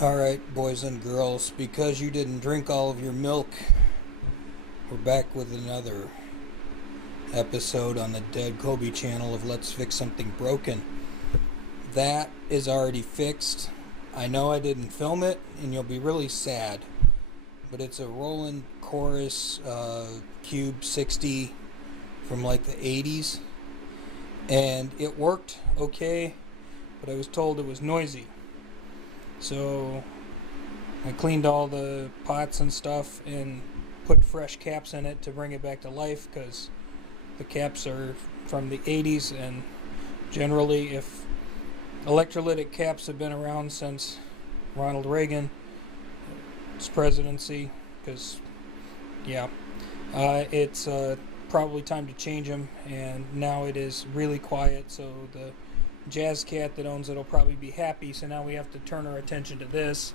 Alright, boys and girls, because you didn't drink all of your milk, we're back with another episode on the Dead Kobe channel of Let's Fix Something Broken. That is already fixed. I know I didn't film it, and you'll be really sad, but it's a Roland Cube 60 from like the 80s, and it worked okay, but I was told it was noisy. So I cleaned all the pots and stuff and put fresh caps in it to bring it back to life, because the caps are from the 80s, and generally if electrolytic caps have been around since Ronald Reagan's presidency, because it's probably time to change them, and now it is really quiet, so the Jazz Cat that owns it will probably be happy. So now we have to turn our attention to this.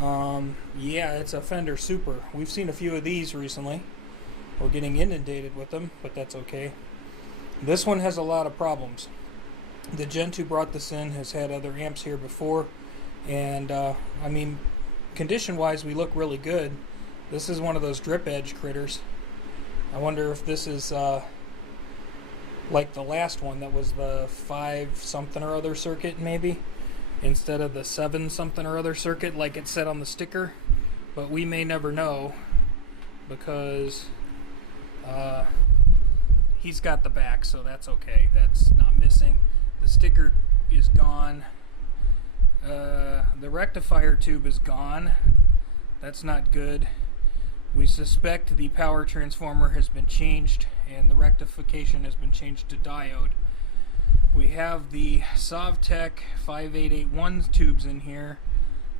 It's a Fender Super. We've seen a few of these recently. We're getting inundated with them, but that's okay. This one has a lot of problems. The gent who brought this in has had other amps here before, and condition wise we look really good. This is one of those drip edge critters. I wonder if this is like the last one that was the 5 something or other circuit, maybe, instead of the 7 something or other circuit like it said on the sticker. But we may never know, because he's got the back, so that's okay. That's not missing. The sticker is gone. The rectifier tube is gone. That's not good. We suspect the power transformer has been changed, and the rectification has been changed to diode. We have the Sovtech 5881 tubes in here.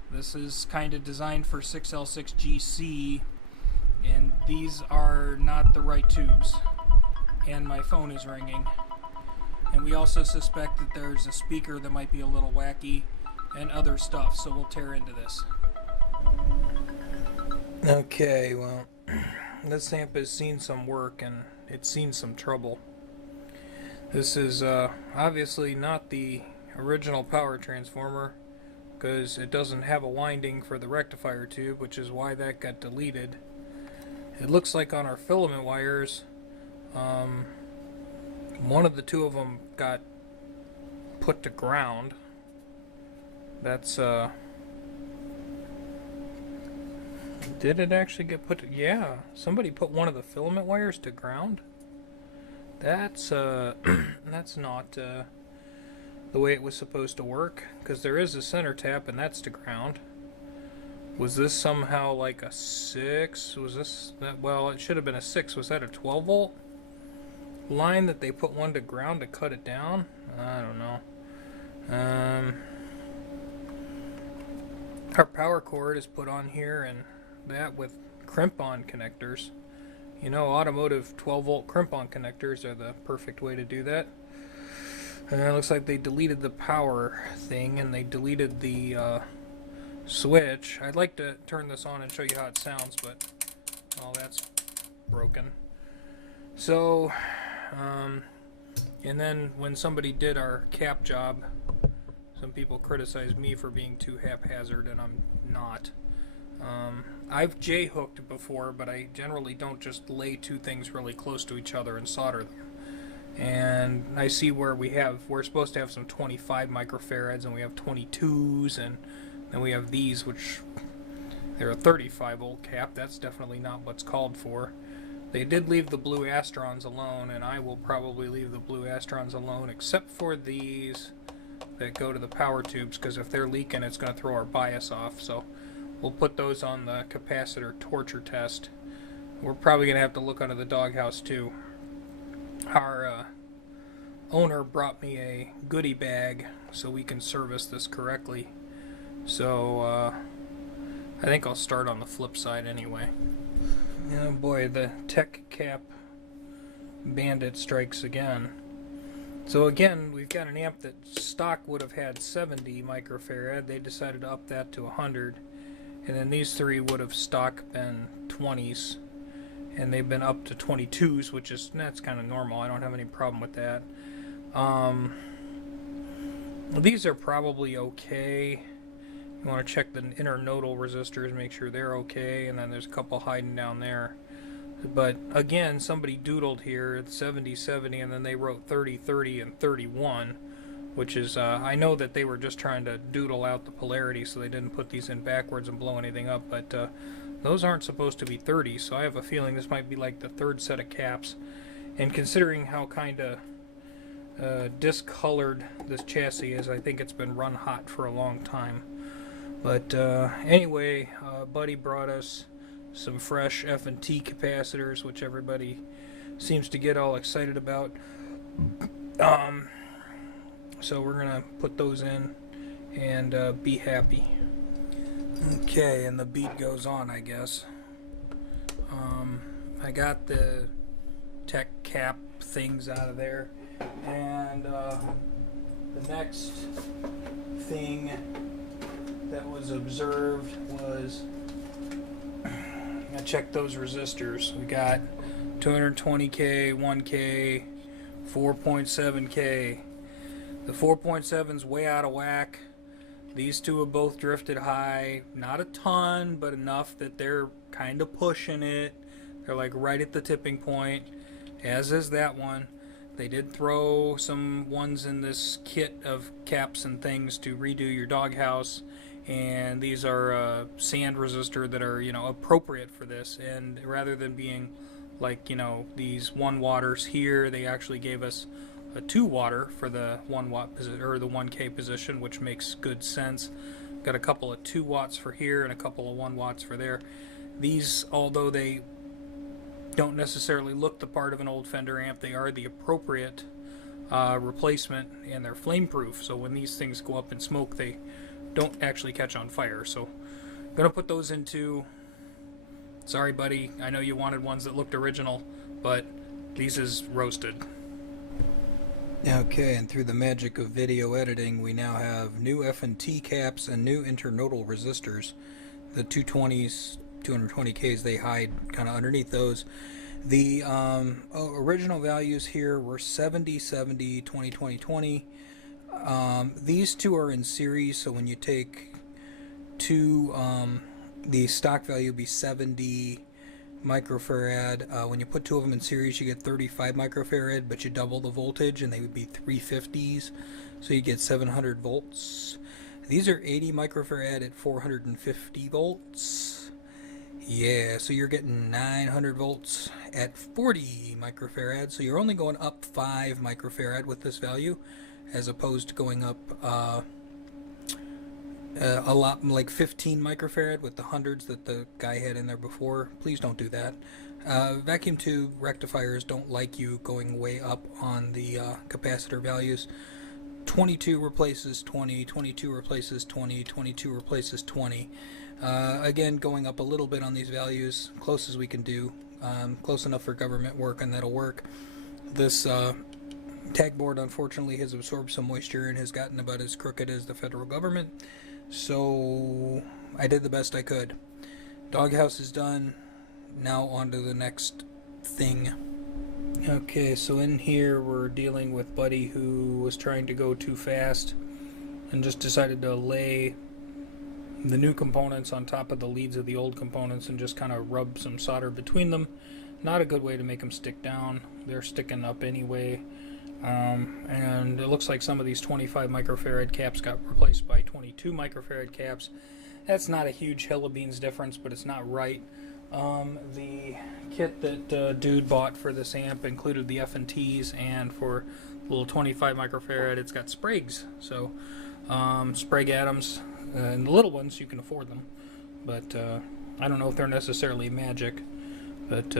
This is kind of designed for 6L6GC, and these are not the right tubes. And my phone is ringing. And we also suspect that there's a speaker that might be a little wacky and other stuff, so we'll tear into this. Okay, well, this amp has seen some work and it's seen some trouble. This is obviously not the original power transformer, because it doesn't have a winding for the rectifier tube, which is why that got deleted. It looks like on our filament wires, one of the two of them got put to ground. That's did it actually get put to, yeah, somebody put one of the filament wires to ground. That's that's not the way it was supposed to work, because there is a center tap and that's to ground. Was this somehow like a 6? Was this that? Well, it should have been a 6. Was that a 12 volt line that they put one to ground to cut it down? I don't know. Our power cord is put on here, and that with crimp-on connectors. You know, automotive 12 volt crimp-on connectors are the perfect way to do that. And it looks like they deleted the power thing, and they deleted the switch. I'd like to turn this on and show you how it sounds, but well, that's broken. So and then when somebody did our cap job, some people criticized me for being too haphazard, and I'm not. I've J-hooked before, but I generally don't just lay two things really close to each other and solder them. And I see where we're supposed to have some 25 microfarads, and we have 22s, and then we have these, which they're a 35 volt cap. That's definitely not what's called for. They did leave the blue Astrons alone, and I will probably leave the blue Astrons alone, except for these that go to the power tubes, because if they're leaking, it's going to throw our bias off. So we'll put those on the capacitor torture test. We're probably going to have to look under the doghouse too. Our owner brought me a goodie bag so we can service this correctly. So I think I'll start on the flip side anyway. Oh boy, the tech cap bandit strikes again. So again, we've got an amp that stock would have had 70 microfarad. They decided to up that to 100. And then these three would have stock been 20s. And they've been up to 22s, which is, that's kind of normal. I don't have any problem with that. These are probably okay. You want to check the internodal resistors, make sure they're okay, and then there's a couple hiding down there. But again, somebody doodled here at 70-70, and then they wrote 30-30 and 31, which is, I know that they were just trying to doodle out the polarity so they didn't put these in backwards and blow anything up, but those aren't supposed to be 30, so I have a feeling this might be like the third set of caps. And considering how kind of discolored this chassis is, I think it's been run hot for a long time. But anyway, Buddy brought us some fresh F&T capacitors, which everybody seems to get all excited about. So we're gonna put those in and be happy. Okay, and the beat goes on, I guess. I got the tech cap things out of there, and the next thing that was observed was I checked those resistors. We got 220K, 1K, 4.7K. The 4.7's way out of whack. These two have both drifted high. Not a ton, but enough that they're kind of pushing it. They're like right at the tipping point, as is that one. They did throw some ones in this kit of caps and things to redo your doghouse, and these are sand resistor that are, you know, appropriate for this. And rather than being like, you know, these 1 waters here, they actually gave us a 2 water for the 1 watt position, or the 1K position, which makes good sense. Got a couple of 2 watts for here and a couple of 1 watts for there. These, although they don't necessarily look the part of an old Fender amp, they are the appropriate replacement, and they're flame proof, so when these things go up in smoke they don't actually catch on fire. So I'm gonna put those into, sorry buddy, I know you wanted ones that looked original, but these is roasted. Okay, and through the magic of video editing, we now have new F&T caps and new internodal resistors. The 220s, 220Ks, they hide kind of underneath those. The original values here were 70, 70, 20, 20, 20. These two are in series, so when you take two, the stock value would be 70 microfarad. When you put 2 of them in series, you get 35 microfarad, but you double the voltage and they would be 350s, so you get 700 volts. These are 80 microfarad at 450 volts. Yeah, so you're getting 900 volts at 40 microfarad, so you're only going up 5 microfarad with this value, as opposed to going up a lot, like 15 microfarad with the hundreds that the guy had in there before. Please don't do that. Vacuum tube rectifiers don't like you going way up on the capacitor values. 22 replaces 20, 22 replaces 20, 22 replaces 20. Again, going up a little bit on these values, close as we can do, close enough for government work, and that'll work. This tag board unfortunately has absorbed some moisture and has gotten about as crooked as the federal government, so I did the best I could. Doghouse is done. Now on to the next thing. Okay, so in here we're dealing with Buddy, who was trying to go too fast and just decided to lay the new components on top of the leads of the old components and just kind of rub some solder between them. Not a good way to make them stick down. They're sticking up anyway. And it looks like some of these 25 microfarad caps got replaced by 22 microfarad caps. That's not a huge hill of beans difference, but it's not right. The kit that dude bought for this amp included the F&Ts, and for a little 25 microfarad it's got Spragues. So Sprague Adams, and the little ones you can afford them, but I don't know if they're necessarily magic, but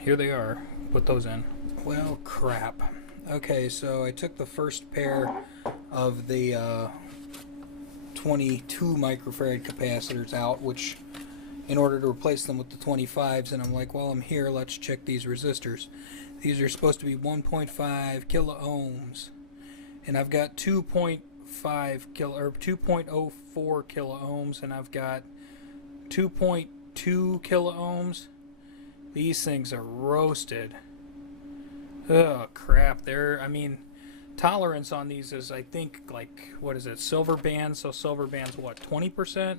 here they are. Put those in. Well, crap. Okay, so I took the first pair of the 22 microfarad capacitors out, which in order to replace them with the 25s, and I'm like, while I'm here, let's check these resistors. These are supposed to be 1.5 kilo ohms, and I've got 2.5 kilo, or 2.04 kilo ohms, and I've got 2.2 kilo ohms. These things are roasted. Oh crap, I mean, tolerance on these is, I think, like, what is it, silver band? So silver band's what, 20%?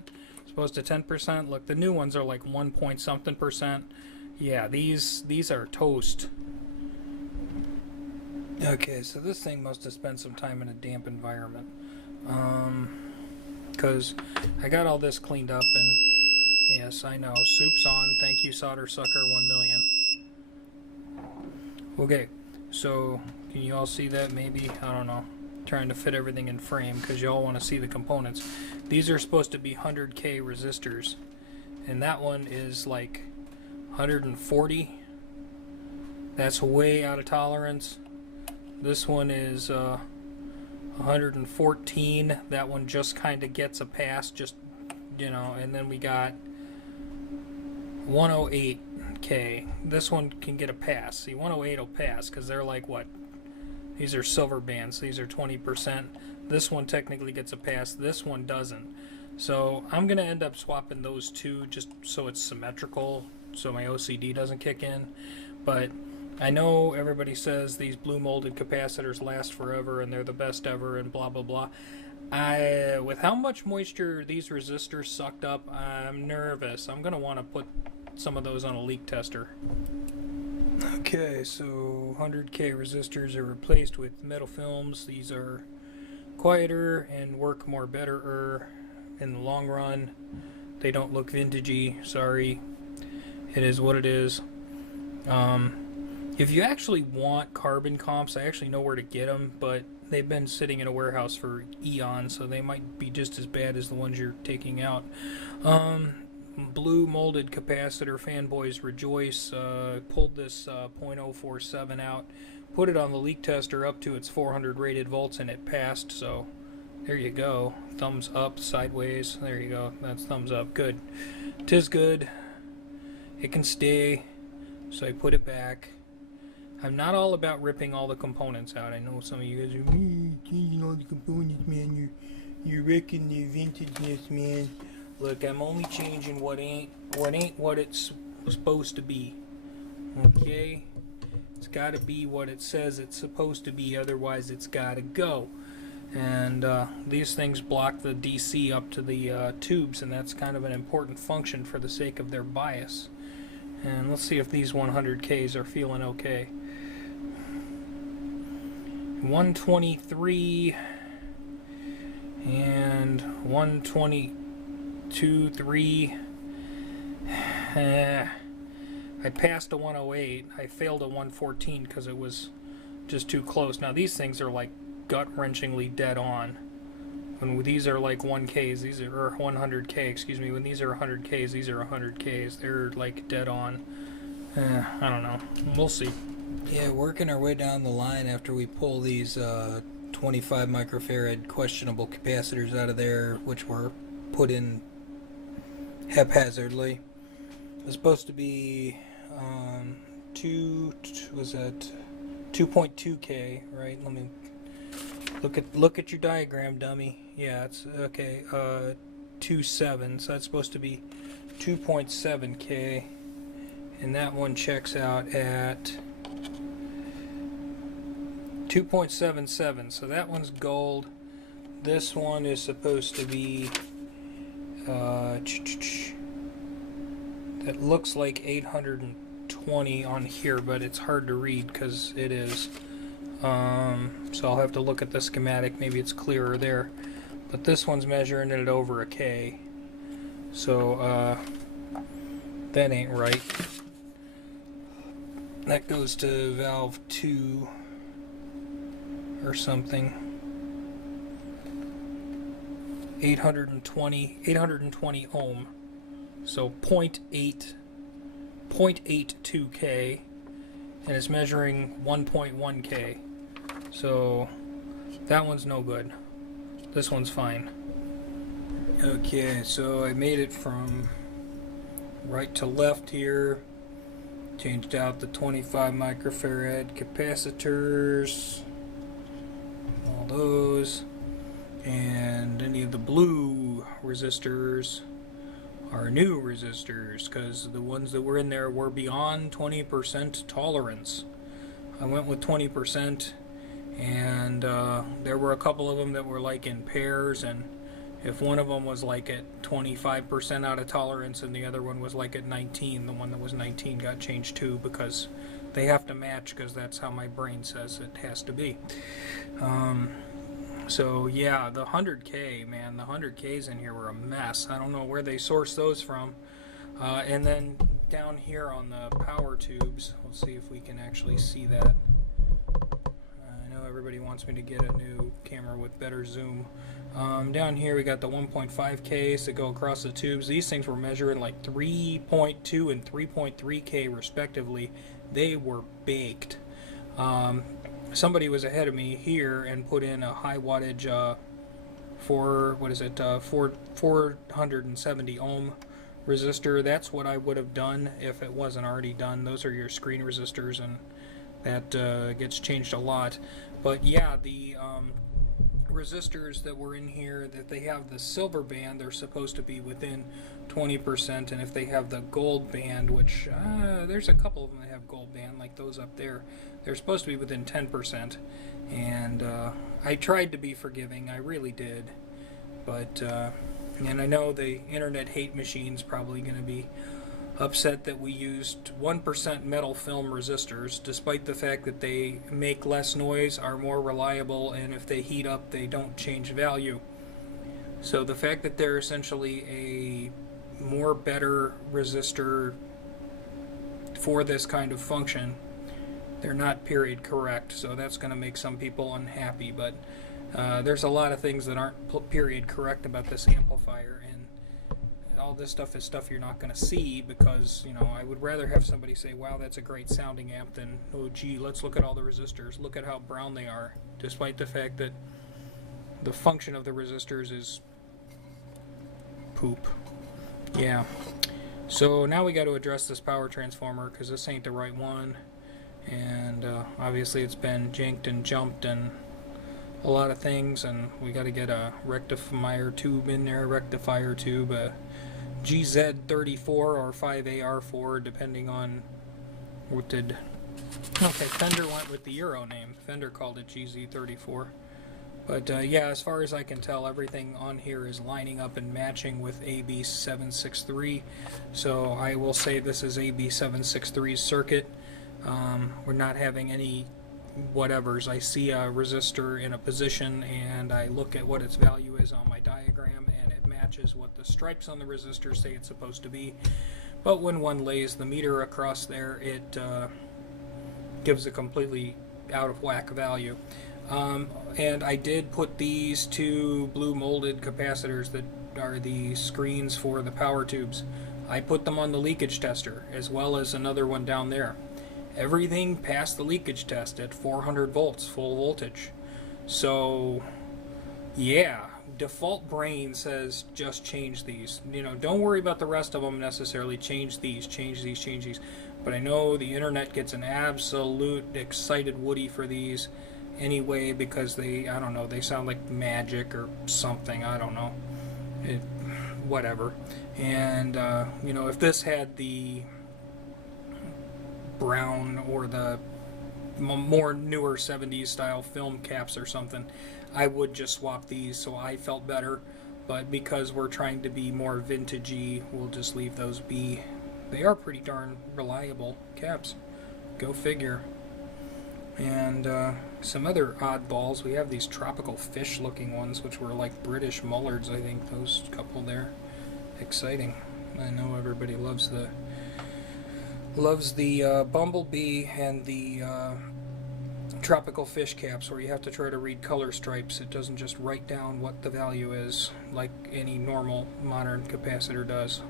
Opposed to 10%. Look, the new ones are like 1 point something percent. Yeah, these are toast. Okay, so this thing must have spent some time in a damp environment. Because I got all this cleaned up, and yes, I know, soup's on. Thank you, Solder Sucker 1 million. Okay, so can you all see that? Maybe, I don't know. Trying to fit everything in frame because you all want to see the components. These are supposed to be 100K resistors, and that one is like 140. That's way out of tolerance. This one is 114. That one just kind of gets a pass, just, you know. And then we got 108K. This one can get a pass. See, 108 will pass because they're like what? These are silver bands. These are 20%. This one technically gets a pass. This one doesn't. So I'm going to end up swapping those two just so it's symmetrical, so my OCD doesn't kick in. But I know everybody says these blue molded capacitors last forever and they're the best ever and blah, blah, blah. With how much moisture these resistors sucked up, I'm nervous. I'm going to want to put some of those on a leak tester. Okay, so 100K resistors are replaced with metal films. These are quieter and work more better in the long run. They don't look vintagey, sorry. It is what it is. If you actually want carbon comps, I actually know where to get them, but they've been sitting in a warehouse for eons, so they might be just as bad as the ones you're taking out. Blue molded capacitor, fanboys rejoice. Pulled this 0.047 out, put it on the leak tester up to its 400 rated volts, and it passed. So there you go. Thumbs up, sideways. There you go. That's thumbs up. Good. 'Tis good. It can stay. So I put it back. I'm not all about ripping all the components out. I know some of you guys are changing all the components, man. You're wrecking the vintageness, man. Look, I'm only changing what ain't what it's supposed to be. Okay? It's got to be what it says it's supposed to be, otherwise it's got to go. And these things block the DC up to the tubes, and that's kind of an important function for the sake of their bias. And let's see if these 100Ks are feeling okay. 123 and 122.3. I passed a 108. I failed a 114 because it was just too close. Now these things are like gut-wrenchingly dead on. When these are like 1Ks, these are, or 100K, excuse me. When these are 100Ks, these are 100Ks. They're like dead on. I don't know. We'll see. Yeah, working our way down the line after we pull these 25 microfarad questionable capacitors out of there, which were put in haphazardly. It's supposed to be 2.2K, right? Let me look at your diagram, dummy. Yeah, it's okay. 2.7, so that's supposed to be 2.7K, and that one checks out at 2.77. So that one's gold. This one is supposed to be it looks like 820 on here, but it's hard to read because it is. So I'll have to look at the schematic. Maybe it's clearer there. But this one's measuring it over a K. So that ain't right. That goes to valve 2 or something. 820 ohm. So 0.82K, and it's measuring 1.1K. So that one's no good. This one's fine. Okay, so I made it from right to left here. Changed out the 25 microfarad capacitors, all those, and any of the blue resistors are new resistors, because the ones that were in there were beyond 20% tolerance. I went with 20%, and there were a couple of them that were like in pairs, and if one of them was like at 25% out of tolerance and the other one was like at 19, the one that was 19 got changed too, because they have to match, because that's how my brain says it has to be. So yeah, the 100K, man, the 100Ks in here were a mess. I don't know where they sourced those from. And then down here on the power tubes, let's see if we can actually see that. I know everybody wants me to get a new camera with better zoom. Down here we got the 1.5Ks that go across the tubes. These things were measuring like 3.2 and 3.3K respectively. They were baked. Somebody was ahead of me here and put in a high wattage 470 ohm resistor. That's what I would have done if it wasn't already done. Those are your screen resistors, and that gets changed a lot. But yeah, the resistors that were in here, that they have the silver band, they're supposed to be within 20%, and if they have the gold band, which there's a couple of them that have gold band, like those up there, they're supposed to be within 10%. And I tried to be forgiving, I really did, but and I know the internet hate machine's probably going to be upset that we used 1% metal film resistors, despite the fact that they make less noise, are more reliable, and if they heat up they don't change value. So the fact that they're essentially a more better resistor for this kind of function, they're not period correct, so that's going to make some people unhappy. But there's a lot of things that aren't period correct about this amplifier, and all this stuff is stuff you're not going to see, because, you know, I would rather have somebody say, wow, that's a great sounding amp, than, oh gee, let's look at all the resistors, look at how brown they are, despite the fact that the function of the resistors is poop. Yeah. So now we got to address this power transformer, because this ain't the right one, and obviously it's been jinked and jumped and a lot of things, and we got to get a rectifier tube in there, GZ34 or 5AR4, depending on what did. Okay, Fender went with the Euro name. Fender called it GZ34. But yeah, as far as I can tell, everything on here is lining up and matching with AB763. So I will say this is AB763's circuit. We're not having any whatevers. I see a resistor in a position and I look at what its value is on my diagram, and it matches what the stripes on the resistor say it's supposed to be. But when one lays the meter across there, it gives a completely out of whack value. And I did put these two blue molded capacitors that are the screens for the power tubes. I put them on the leakage tester, as well as another one down there. Everything passed the leakage test at 400 volts, full voltage. So, yeah, default brain says just change these. You know, don't worry about the rest of them necessarily. Change these, change these, change these. But I know the internet gets an absolute excited woody for these anyway, because they, I don't know, they sound like magic or something. I don't know. Whatever. And, you know, if this had the brown or the more newer 70s style film caps or something, I would just swap these, so I felt better. But because we're trying to be more vintagey, we'll just leave those be. They are pretty darn reliable caps. Go figure. And some other oddballs. We have these tropical fish looking ones, which were like British mullards, I think, those couple there. Exciting. I know everybody loves the bumblebee and the tropical fish caps, where you have to try to read color stripes. It doesn't just write down what the value is like any normal modern capacitor does.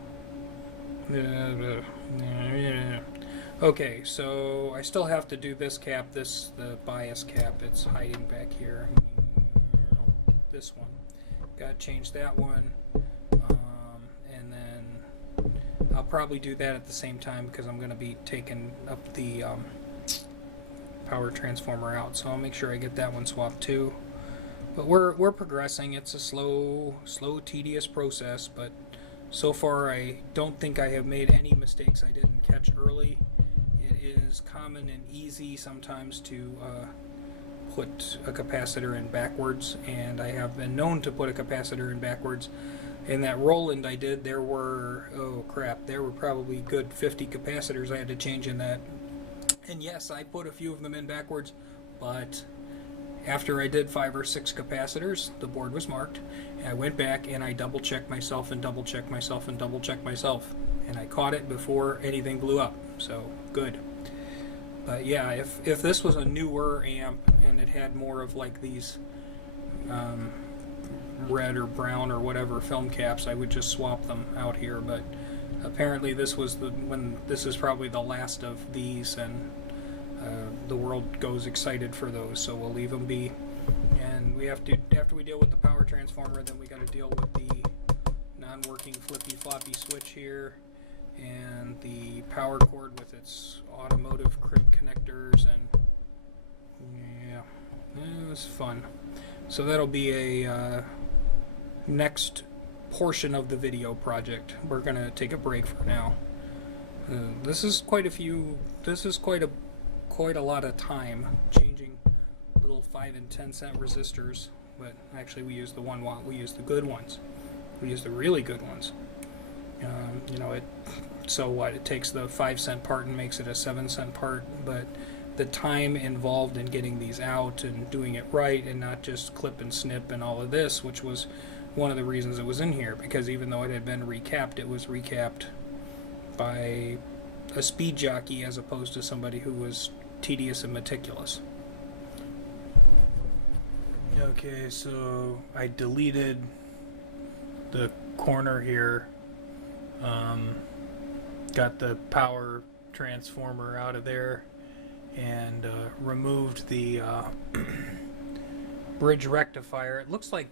Okay, so I still have to do this cap, the bias cap. It's hiding back here. This one. Gotta change that one. And then I'll probably do that at the same time, because I'm going to be taking up the power transformer out. So I'll make sure I get that one swapped too. But we're progressing. It's a slow, tedious process, but so far I don't think I have made any mistakes I didn't catch early. It is common and easy sometimes to put a capacitor in backwards, and I have been known to put a capacitor in backwards. In that Roland I did, there were, oh crap, there were probably good 50 capacitors I had to change in that. And yes, I put a few of them in backwards, but after I did 5 or 6 capacitors, the board was marked, and I went back and I double checked myself and double checked myself and double checked myself, and I caught it before anything blew up, so good. But yeah, if this was a newer amp and it had more of like these red or brown or whatever film caps, I would just swap them out here. But apparently this was this is probably the last of these, and the world goes excited for those, so we'll leave them be. And we have to, after we deal with the power transformer, then we got to deal with the non-working flippy floppy switch here, and the power cord with its automotive crimp connectors, and yeah, it was fun. So that'll be a next portion of the video project. We're gonna take a break for now. This is quite a lot of time changing little 5 and 10 cent resistors, but actually we use the 1 watt. We use the good ones. We use the really good ones. You know, so what? It takes the 5 cent part and makes it a 7 cent part, but the time involved in getting these out and doing it right and not just clip and snip and all of this, which was one of the reasons it was in here, because even though it had been recapped, it was recapped by a speed jockey as opposed to somebody who was tedious and meticulous. Okay, so I deleted the corner here, got the power transformer out of there, and removed the bridge rectifier. It looks like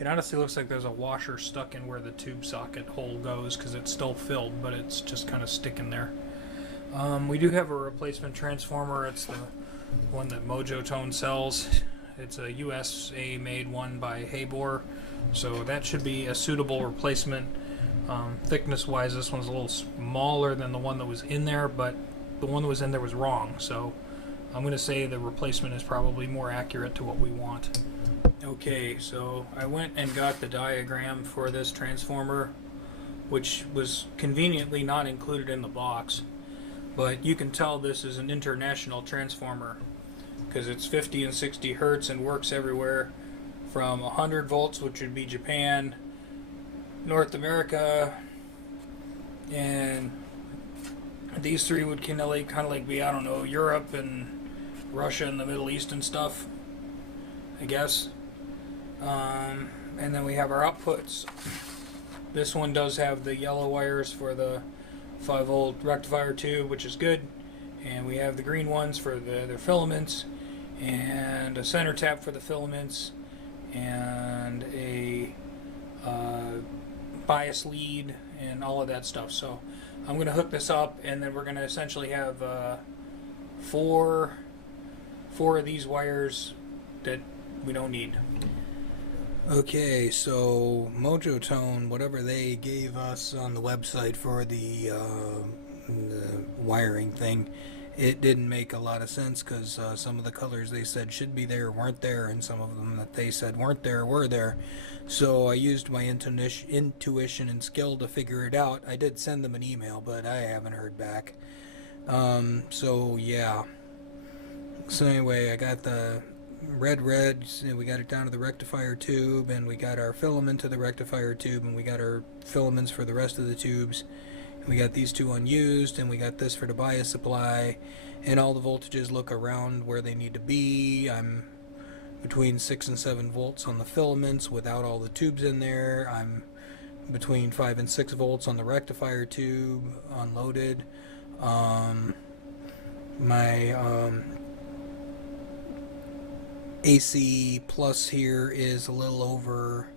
it honestly looks like there's a washer stuck in where the tube socket hole goes, because it's still filled, but it's just kind of sticking there. We do have a replacement transformer. It's the one that Mojo Tone sells. It's a USA made one by Habor, so that should be a suitable replacement. Thickness wise, this one's a little smaller than the one that was in there, but the one that was in there was wrong, so I'm going to say the replacement is probably more accurate to what we want. Okay, so I went and got the diagram for this transformer, which was conveniently not included in the box, but you can tell this is an international transformer because it's 50 and 60 hertz and works everywhere from 100 volts, which would be Japan, North America, and these three would kind of like be, I don't know, Europe and Russia and the Middle East and stuff, I guess. And then we have our outputs. This one does have the yellow wires for the 5-volt rectifier tube, which is good, and we have the green ones for their filaments, and a center tap for the filaments, and a bias lead, and all of that stuff. So I'm going to hook this up, and then we're going to essentially have four of these wires that we don't need. Okay, so Mojo Tone, whatever they gave us on the website for the wiring thing, it didn't make a lot of sense, because some of the colors they said should be there weren't there, and some of them that they said weren't there were there. So I used my intuition and skill to figure it out. I did send them an email, but I haven't heard back. So yeah. So anyway, I got the red, and we got it down to the rectifier tube, and we got our filament to the rectifier tube, and we got our filaments for the rest of the tubes, and we got these two unused, and we got this for the bias supply, and all the voltages look around where they need to be. I'm between 6 and 7 volts on the filaments without all the tubes in there. I'm between 5 and 6 volts on the rectifier tube unloaded. My AC plus here is a little over,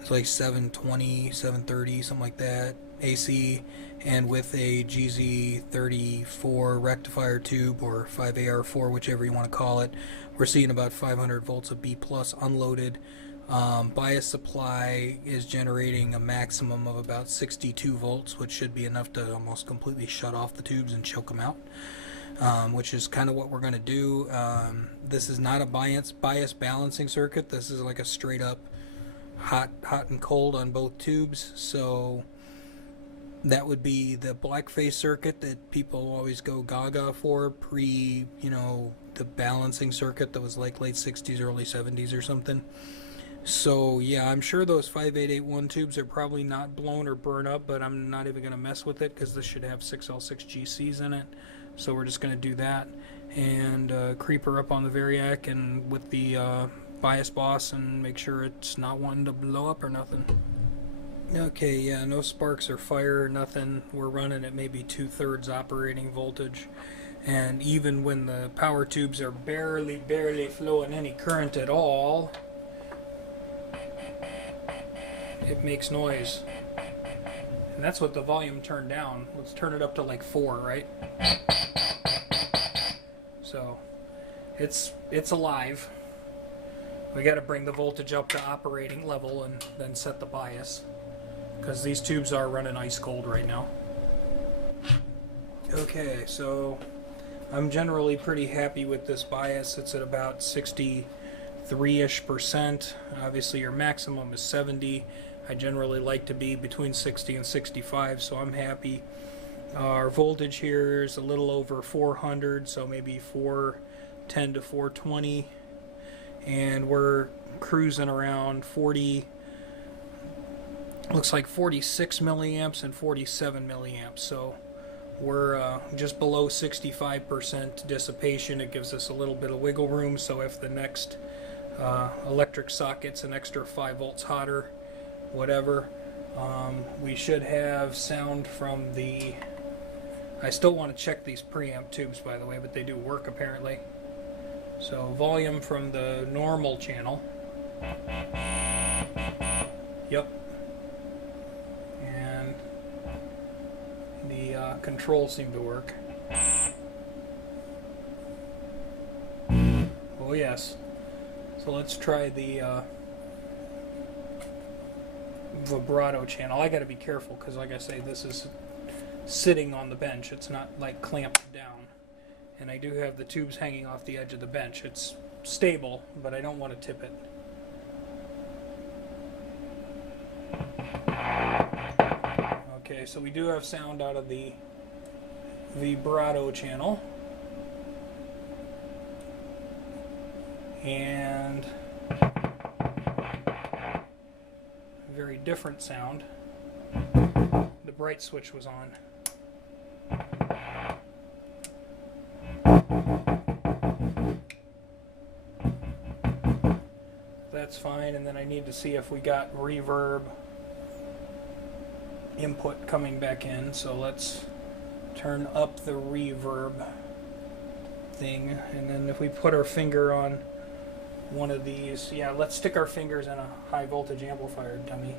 it's like 720, 730, something like that, AC, and with a GZ34 rectifier tube, or 5AR4, whichever you want to call it, we're seeing about 500 volts of B plus unloaded. Bias supply is generating a maximum of about 62 volts, which should be enough to almost completely shut off the tubes and choke them out. which is kind of what we're going to do. This is not a bias balancing circuit. This is like a straight up hot and cold on both tubes. So that would be the blackface circuit that people always go gaga for pre, the balancing circuit that was like late 60s, early 70s or something. So yeah, I'm sure those 5881 tubes are probably not blown or burned up, but I'm not even going to mess with it because this should have 6L6 GCs in it. So we're just going to do that and creep her up on the variac and with the bias boss and make sure it's not wanting to blow up or nothing. Okay, yeah, no sparks or fire or nothing. We're running at maybe 2/3 operating voltage. And even when the power tubes are barely flowing any current at all, it makes noise. And that's what the volume turned down. Let's turn it up to like 4, right? So it's alive. We got to bring the voltage up to operating level and then set the bias, because these tubes are running ice cold right now. Okay, so I'm generally pretty happy with this bias. It's at about 63-ish%. Obviously your maximum is 70. I generally like to be between 60 and 65, so I'm happy. Our voltage here is a little over 400, so maybe 410 to 420, and we're cruising around 40, looks like 46 milliamps and 47 milliamps, so we're just below 65% dissipation. It gives us a little bit of wiggle room, so if the next electric socket's an extra 5 volts hotter, whatever, we should have sound from the... I still want to check these preamp tubes, by the way, but they do work apparently. So volume from the normal channel. Yep. And the controls seem to work. Oh yes. So let's try the vibrato channel. I gotta be careful because, like I say, this is sitting on the bench. It's not like clamped down. And I do have the tubes hanging off the edge of the bench. It's stable, but I don't want to tip it. Okay, so we do have sound out of the vibrato channel. And a very different sound. The bright switch was on. That's fine, and then I need to see if we got reverb input coming back in, so let's turn up the reverb thing, and then if we put our finger on one of these, yeah, let's stick our fingers in a high voltage amplifier, dummy.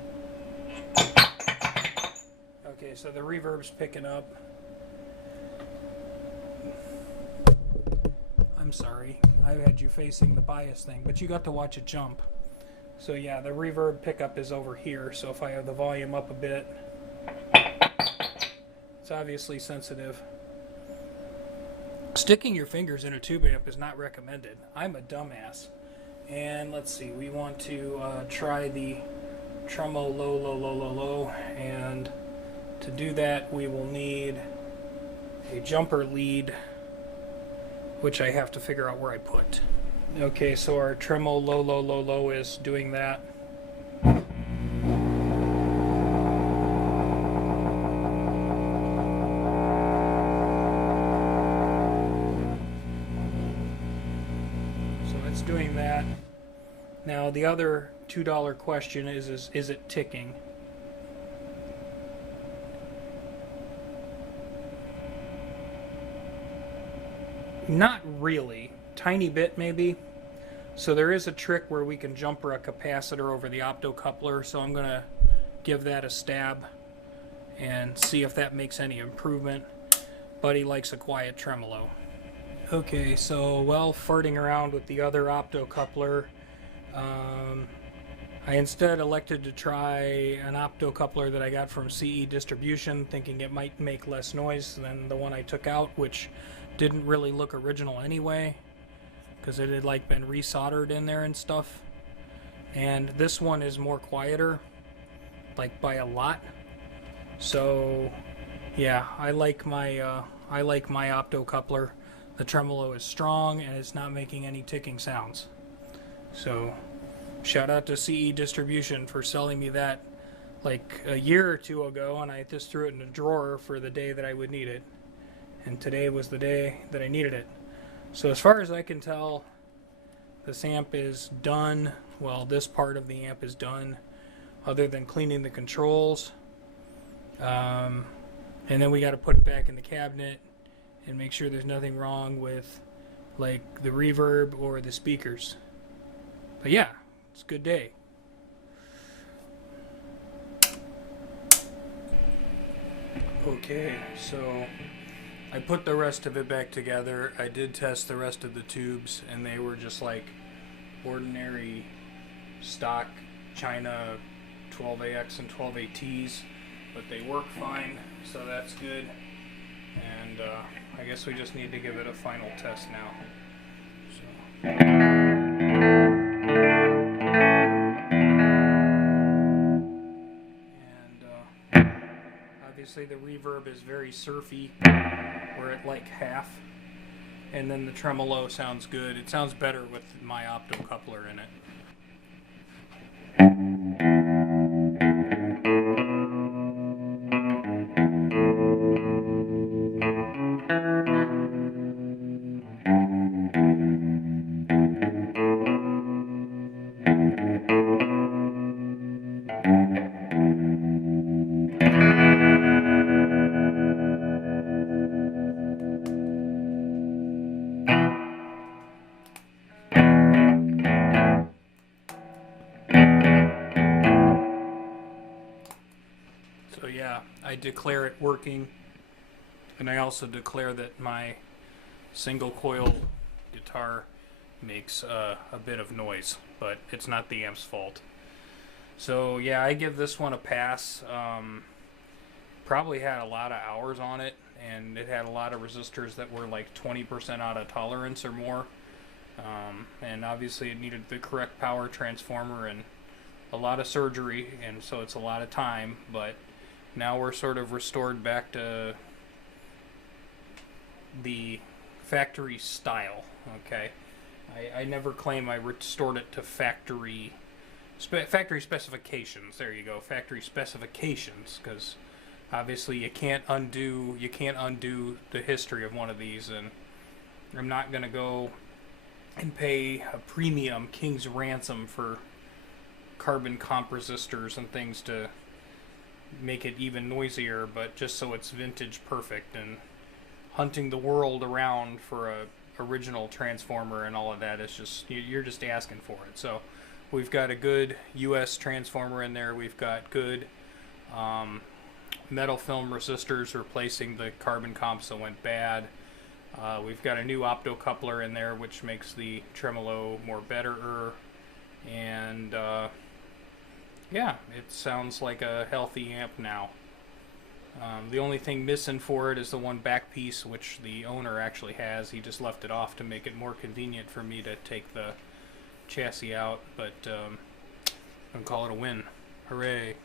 Okay, so the reverb's picking up. I'm sorry, I had you facing the bias thing, but you got to watch it jump. So yeah, the reverb pickup is over here, so if I have the volume up a bit, it's obviously sensitive. Sticking your fingers in a tube amp is not recommended. I'm a dumbass. And let's see, we want to try the tremolo low, and to do that we will need a jumper lead, which I have to figure out where I put. Okay, so our tremolo low is doing that. So it's doing that. Now the other $2 question is it ticking? Not really. Tiny bit maybe. So there is a trick where we can jumper a capacitor over the optocoupler, so I'm going to give that a stab and see if that makes any improvement. Buddy likes a quiet tremolo. Okay, so while farting around with the other optocoupler, I instead elected to try an optocoupler that I got from CE Distribution, thinking it might make less noise than the one I took out, which didn't really look original anyway, because it had like been resoldered in there and stuff. And this one is more quieter, like by a lot. So yeah, I like my optocoupler. The tremolo is strong and it's not making any ticking sounds. So shout out to CE Distribution for selling me that like a year or two ago, and I just threw it in a drawer for the day that I would need it. And today was the day that I needed it. So as far as I can tell, this amp is done. Well, this part of the amp is done, other than cleaning the controls. And then we got to put it back in the cabinet and make sure there's nothing wrong with like the reverb or the speakers. But yeah, it's a good day. Okay, so I put the rest of it back together. I did test the rest of the tubes, and they were just like ordinary stock China 12AX and 12ATs, but they work fine, so that's good. And I guess we just need to give it a final test now. And obviously the reverb is very surfy. We're at like half. And then the tremolo sounds good. It sounds better with my optocoupler in it. So yeah, I declare it working, and I also declare that my single coil guitar makes a bit of noise, but it's not the amp's fault. So yeah, I give this one a pass. Probably had a lot of hours on it, and it had a lot of resistors that were like 20% out of tolerance or more. And obviously it needed the correct power transformer and a lot of surgery, and so it's a lot of time, but now we're sort of restored back to the factory style. Okay, I never claim I restored it to factory specifications. There you go, factory specifications, because obviously you can't undo the history of one of these, and I'm not gonna go and pay a premium king's ransom for carbon comp resistors and things to make it even noisier, but just so it's vintage perfect, and hunting the world around for a original transformer and all of that is just, you're just asking for it. So we've got a good US transformer in there. We've got good metal film resistors replacing the carbon comps that went bad. We've got a new optocoupler in there, which makes the tremolo more better, and yeah, it sounds like a healthy amp now. The only thing missing for it is the one back piece, which the owner actually has. He just left it off to make it more convenient for me to take the chassis out, but I'm gonna call it a win. Hooray.